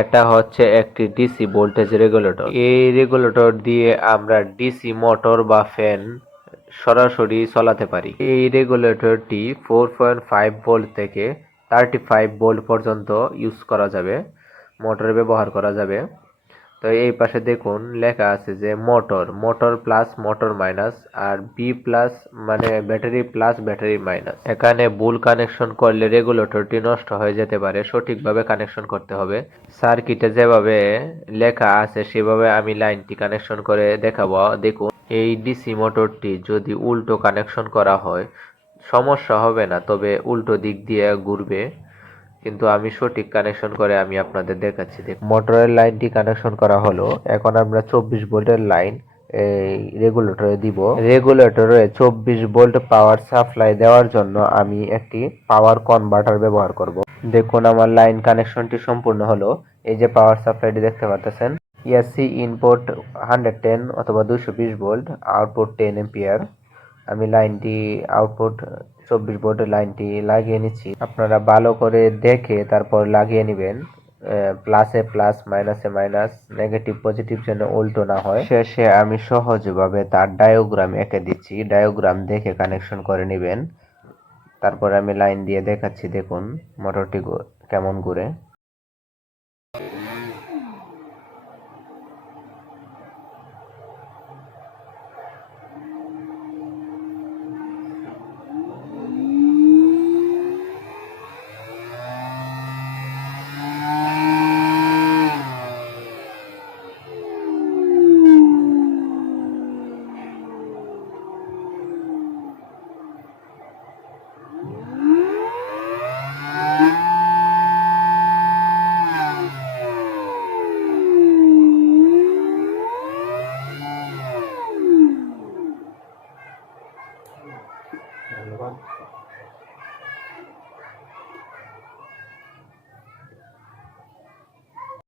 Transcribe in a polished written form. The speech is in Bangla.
এটা হচ্ছে একটি ডিসি ভোল্টেজ রেগুলেটর। এই রেগুলেটর দিয়ে আমরা ডিসি মোটর বা ফ্যান সরাসরি চালাতে পারি। এই রেগুলেটরটি 4.5 ভোল্ট থেকে 35 ভোল্ট পর্যন্ত ইউজ করা যাবে, মোটরে ব্যবহার করা যাবে। তো এই পাশে দেখুন লেখা আছে যে motor, motor plus, motor minus, আর বি প্লাস মানে ব্যাটারি প্লাস, ব্যাটারি মাইনাস। এখানে ভুল কানেকশন করলে রেগুলেটরটি নষ্ট হয়ে যেতে পারে, সঠিকভাবে কানেকশন করতে হবে। সার্কিটে যেভাবে লেখা আছে সেভাবে আমি লাইনটি কানেকশন করে দেখাবো। দেখুন, এই ডিসি মোটরটি যদি উল্টো কানেকশন করা হয় সমস্যা হবে না, তবে উল্টো দিক দিয়ে ঘুরবে, কিন্তু আমি সঠিক কানেকশন করে আমি আপনাদের দেখাচ্ছি। দেখুন, মোটরের লাইনটি কানেকশন করা হলো। এখন আমরা 24 ভোল্টের লাইন এই রেগুলেটরে দিব। রেগুলেটরে 24 ভোল্ট পাওয়ার সাপ্লাই দেওয়ার জন্য আমি একটি পাওয়ার কনভার্টার ব্যবহার করব। দেখুন আমার লাইন কানেকশনটি সম্পূর্ণ হলো। এই যে পাওয়ার সাপ্লাইটি দেখতে পাচ্ছেন, এসি ইনপুট 110 অথবা 220 ভোল্ট, আউটপুট 10 এম্পিয়ার। আমি লাইনটি আউটপুট 24 ভোল্টের লাইনটি লাগিয়ে নিচ্ছি। আপনারা ভালো করে দেখে তারপর লাগিয়ে নেবেন। প্লাসে প্লাস, মাইনাসে মাইনাস, নেগেটিভ পজিটিভ যেন উল্টো না হয়। শেষে আমি সহজভাবে তার ডায়োগ্রাম এঁকে দিচ্ছি, ডায়োগ্রাম দেখে কানেকশন করে নেবেন। তারপর আমি লাইন দিয়ে দেখাচ্ছি, দেখুন মোটরটি কেমন ঘুরে।